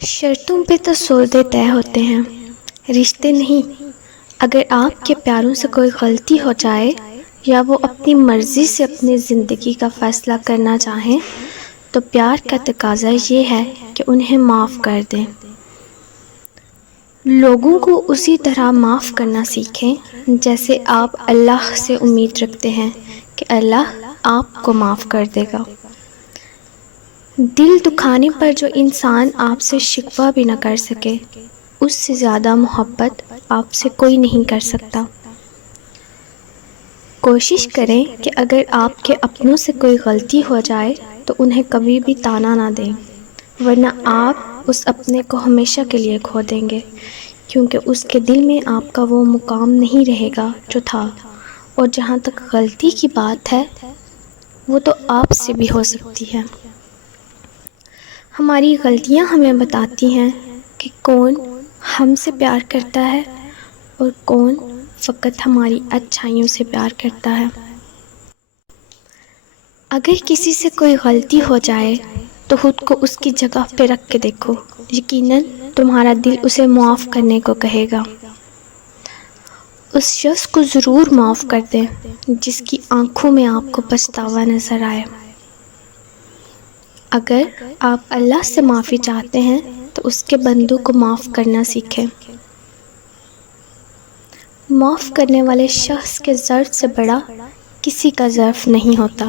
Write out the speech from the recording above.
شرطوں پہ تو سودے طے ہوتے ہیں، رشتے نہیں۔ اگر آپ کے پیاروں سے کوئی غلطی ہو جائے یا وہ اپنی مرضی سے اپنی زندگی کا فیصلہ کرنا چاہیں تو پیار کا تقاضا یہ ہے کہ انہیں معاف کر دیں۔ لوگوں کو اسی طرح معاف کرنا سیکھیں جیسے آپ اللہ سے امید رکھتے ہیں کہ اللہ آپ کو معاف کر دے گا۔ دل دکھانے پر جو انسان آپ سے شکوہ بھی نہ کر سکے، اس سے زیادہ محبت آپ سے کوئی نہیں کر سکتا۔ کوشش کریں کہ اگر آپ کے اپنوں سے کوئی غلطی ہو جائے تو انہیں کبھی بھی طعنہ نہ دیں، ورنہ آپ اس اپنے کو ہمیشہ کے لیے کھو دیں گے، کیونکہ اس کے دل میں آپ کا وہ مقام نہیں رہے گا جو تھا۔ اور جہاں تک غلطی کی بات ہے، وہ تو آپ سے بھی ہو سکتی ہے۔ ہماری غلطیاں ہمیں بتاتی ہیں کہ کون ہم سے پیار کرتا ہے اور کون فقط ہماری اچھائیوں سے پیار کرتا ہے۔ اگر کسی سے کوئی غلطی ہو جائے تو خود کو اس کی جگہ پہ رکھ کے دیکھو، یقیناً تمہارا دل اسے معاف کرنے کو کہے گا۔ اس شخص کو ضرور معاف کر دیں جس کی آنکھوں میں آپ کو پچھتاوا نظر آئے۔ اگر آپ اللہ سے معافی چاہتے ہیں تو اس کے بندوں کو معاف کرنا سیکھیں۔ معاف کرنے والے شخص کے ظرف سے بڑا کسی کا ظرف نہیں ہوتا۔